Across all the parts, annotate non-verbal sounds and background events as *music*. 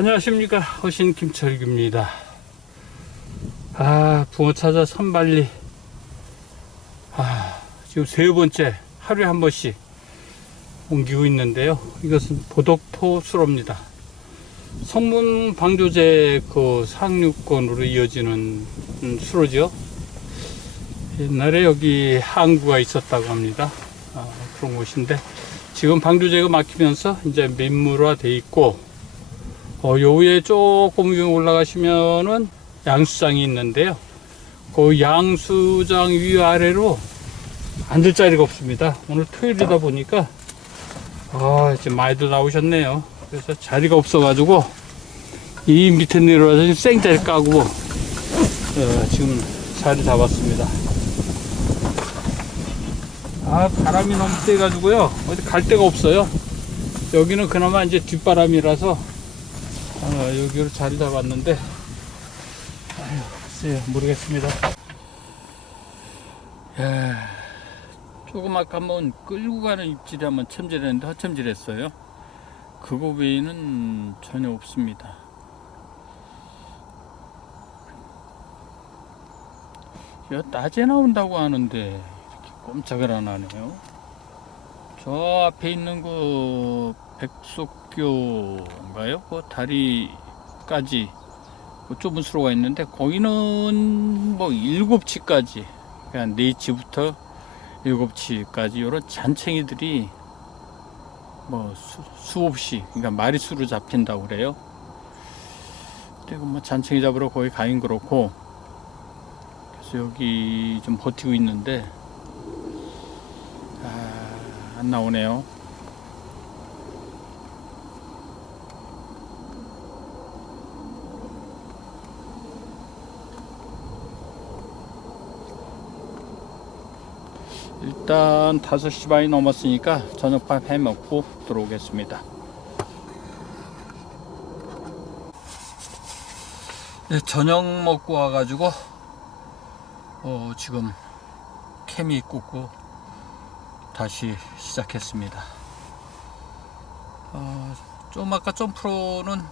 안녕하십니까. 허신 김철규입니다. 아 붕어 찾아 선발리. 아 지금 세 번째 하루에 한 번씩 옮기고 있는데요. 이것은 보덕포 수로입니다. 성문 방조제 그 상류권으로 이어지는 음, 수로죠. 옛날에 여기 항구가 있었다고 합니다. 아, 그런 곳인데 지금 방조제가 막히면서 이제 민물화 돼 있고 어, 요 위에 조금 올라가시면은 양수장이 있는데요. 그 양수장 위아래로 앉을 자리가 없습니다. 오늘 토요일이다 보니까 아, 이제 많이들 나오셨네요. 그래서 자리가 없어가지고 이 밑에 내려와서 지금 생자리 까고 어, 지금 자리 잡았습니다. 아, 바람이 너무 세가지고요. 어디 갈 데가 없어요. 여기는 그나마 이제 뒷바람이라서 어, 여기로 자리 잡았는데 글쎄요 모르겠습니다. 야, 조금 아까 한번 끌고 가는 입질이 한번 첨질했는데 허첨질했어요. 그거 외에는 전혀 없습니다. 야, 낮에 나온다고 하는데 이렇게 꼼짝을 안 하네요. 저 앞에 있는 그 백 석교인가요? 그 다리까지 그 좁은 수로가 있는데 거기는 뭐 일곱 치까지 그냥 네 치부터 일곱 치까지 이런 잔챙이들이 뭐 수, 수없이 그러니까 마리수로 잡힌다고 그래요. 그리고 뭐 잔챙이 잡으러 거기 가긴 그렇고 그래서 여기 좀 버티고 있는데 아, 안 나오네요. 일단 5시 반이 넘었으니까 저녁밥 해 먹고 들어오겠습니다. 네, 저녁 먹고 와가지고 어, 지금 캠이 꽂고 다시 시작했습니다. 어, 좀 아까 점프로는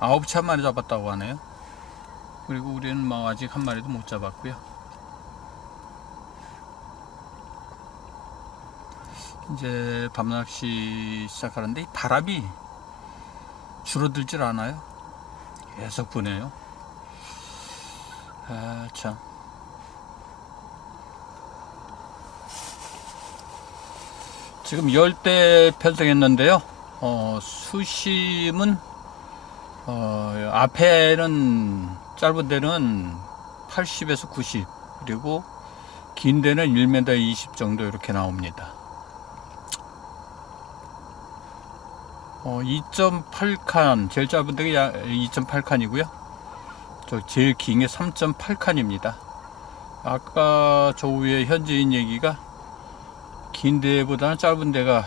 9치 한 마리 잡았다고 하네요. 그리고 우리는 뭐 아직 한 마리도 못 잡았고요. 이제 밤낚시 시작하는데 이 바람이 줄어들질 않아요. 계속 부네요. 아, 참. 지금 열대 편성했는데요. 어, 수심은 어, 앞에는 짧은 데는 80에서 90 그리고 긴 데는 1m 20 정도 이렇게 나옵니다. 어, 2.8칸 제일 짧은 데가 2.8칸이고요. 저 제일 긴 게 3.8칸입니다. 아까 저 위에 현지인 얘기가 긴 데보다는 짧은 데가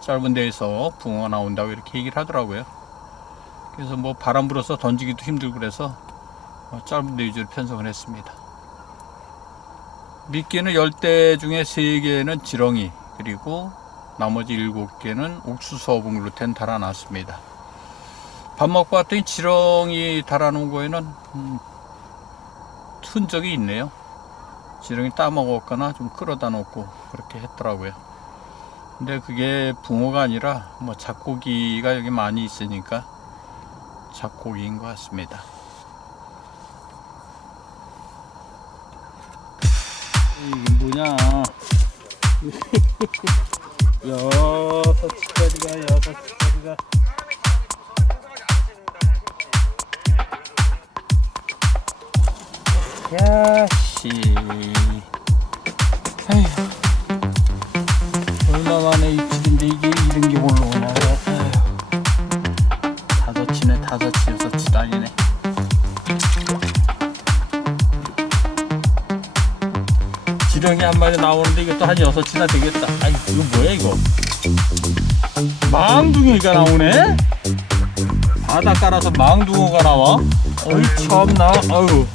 짧은 데에서 붕어가 나온다고 이렇게 얘기를 하더라고요. 그래서 뭐 바람 불어서 던지기도 힘들고 그래서 어, 짧은 데 위주로 편성을 했습니다. 미끼는 10대 중에 3개는 지렁이 그리고 나머지 7개는 옥수수 어분 글루텐 달아놨습니다. 밥 먹고 왔더니 지렁이 달아놓은 거에는 음, 흔적이 있네요. 지렁이 따먹었거나 좀 끌어다 놓고 그렇게 했더라고요. 근데 그게 붕어가 아니라 뭐 잡고기가 여기 많이 있으니까 잡고기인 것 같습니다. 이게 뭐냐? *laughs* 여섯 치짜리가 여섯 치짜리가 야씨 얼마 만에 입질인데 이게 이런 게 올라 이것도 한 여섯 치나 되겠다. 아이 이거 뭐야 이거? 망둥이가 나오네? 바다 깔아서 망둥어가 나와? 어이 참나. 아유.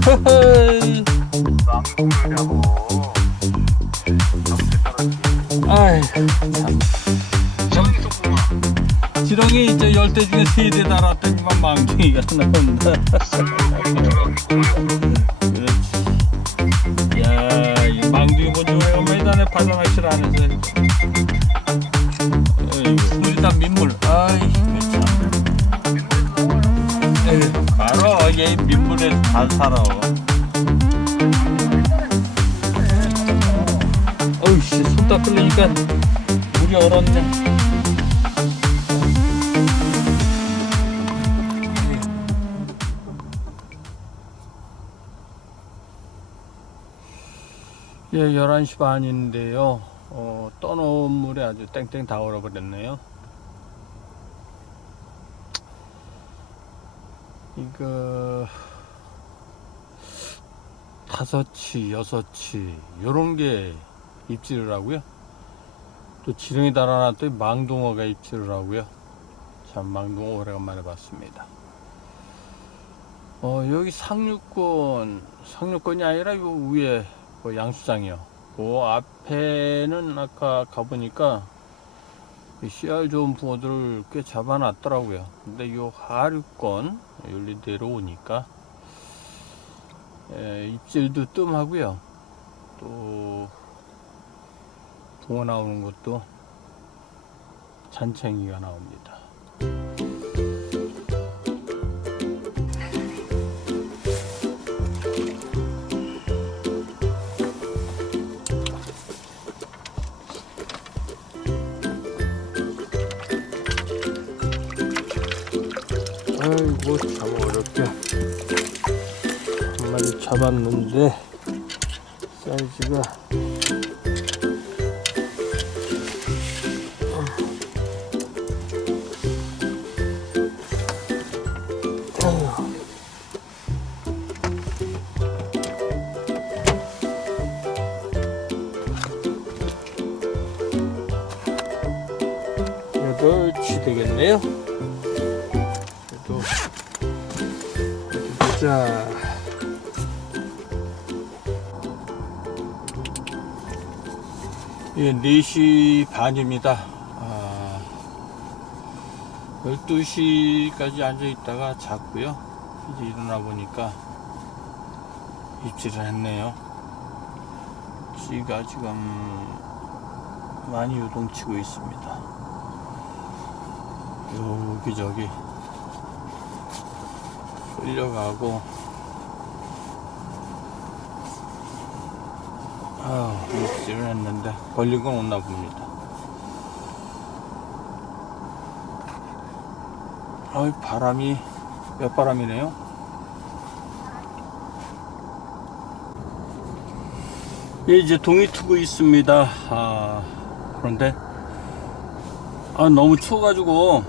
*laughs* 지렁이 이제 열대 중에 세대 달았더니만 망둥이가 나온다. *laughs* 오래간만이다네 바다 낚시를 안 해서. 어이구, 일단 민물. 아이, 참. 에이, 바로 얘 민물에 잘 살아. 어이씨, 손 닦으려니까 물이 얼었네. 예, 11시 반인데요. 어, 떠놓은 물에 아주 땡땡 다 얼어버렸네요. 이거, 다섯치, 여섯치, 요런 게 입질을 하고요. 또 지렁이 달아놨더니 망둥어가 입질을 하고요. 참, 망둥어 오래간만에 봤습니다. 어, 여기 상류권, 상류권이 아니라 요 위에 그 양수장이요. 그 앞에는 아까 가보니까 이 씨알 좋은 붕어들을 꽤 잡아놨더라고요. 근데 요 하류권, 여기 내려오니까 에, 입질도 뜸하고요. 또 붕어 나오는 것도 잔챙이가 나옵니다. 아이고 참 어렵게 한 마리 잡았는데 사이즈가. 여덟치 되겠네요. 자. 예, 4시 반입니다. 아, 12시까지 앉아 있다가 잤고요. 이제 일어나 보니까 입질을 했네요. 쥐가 지금 많이 요동치고 있습니다. 여기저기 끌려가고. 아 입질을 했는데 걸린 건 없나 봅니다. 아 바람이 몇 바람이네요? 예, 이제 동이 트고 있습니다. 아 그런데? 아 너무 추워가지고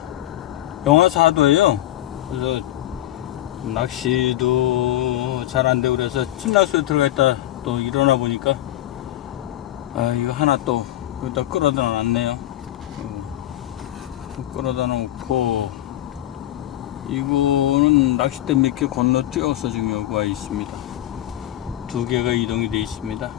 영하 4도예요. 그래서 낚시도 잘 안 되고 그래서 침낭속에 들어가 있다 또 일어나 보니까 아 이거 하나 또 여기다 끌어다 놨네요. 어, 끌어다 놓고 이거는 낚싯대 몇 개 건너뛰어서 지금 여기 와 있습니다. 두 개가 이동이 되어 있습니다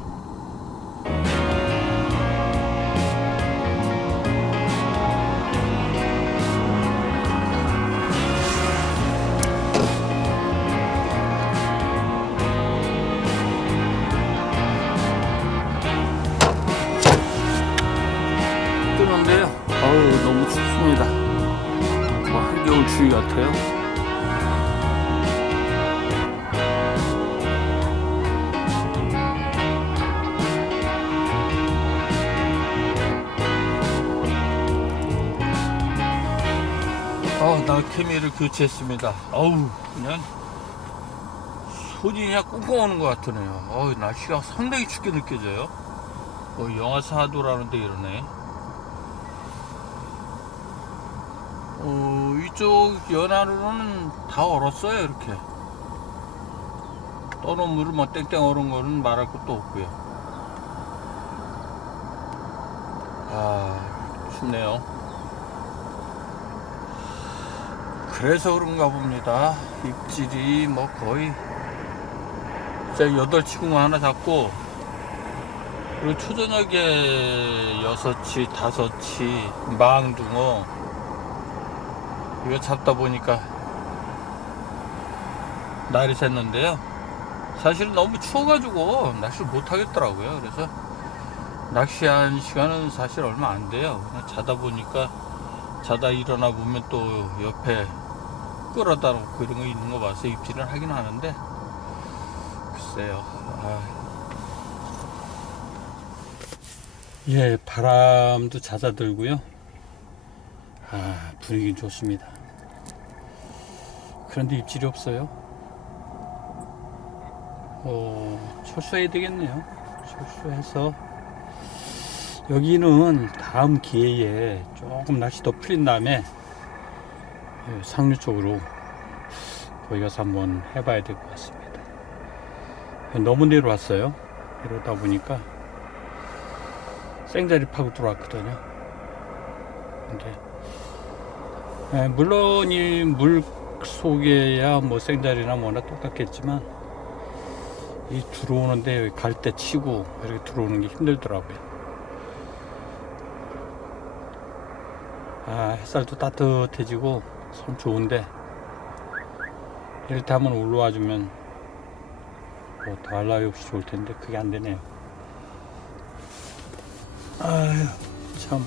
어, 나 케미를 교체했습니다. 어우, 그냥 손이 그냥 꽁꽁 오는 것 같으네요. 어우, 날씨가 상당히 춥게 느껴져요. 어, 영하 4도라는데 이러네. 어, 이쪽 연하로는 다 얼었어요, 이렇게. 떠놓은 물을 뭐 땡땡 얼은 거는 말할 것도 없고요. 아, 춥네요. 그래서 그런가 봅니다. 입질이 뭐 거의 진짜 여덟 치고 하나 잡고 그리고 초저녁에 여섯치, 다섯치, 망둥어 이거 잡다 보니까 날이 샜는데요. 사실 너무 추워가지고 낚시를 못 하겠더라고요. 그래서 낚시한 시간은 사실 얼마 안 돼요. 자다 보니까 자다 일어나 보면 또 옆에 끌어다 놓고 이런 거 있는 거 봐서 입질을 하긴 하는데 글쎄요. 아. 예, 바람도 잦아들고요. 아, 분위기 좋습니다. 그런데 입질이 없어요. 어, 철수해야 되겠네요. 철수해서 여기는 다음 기회에 조금 날씨 더 풀린 다음에 예, 상류 쪽으로 거기 가서 한번 해봐야 될 것 같습니다. 너무 내려왔어요. 이러다 보니까 생자리 파고 들어왔거든요. 근데 예, 물론 이 물 속에야 뭐 생자리나 뭐나 똑같겠지만 이 들어오는데 갈 때 치고 이렇게 들어오는 게 힘들더라고요. 아, 햇살도 따뜻해지고 참 좋은데 이럴 때 한번 올라와 주면 뭐 달라 역시 좋을 텐데 그게 안 되네요. 아유 참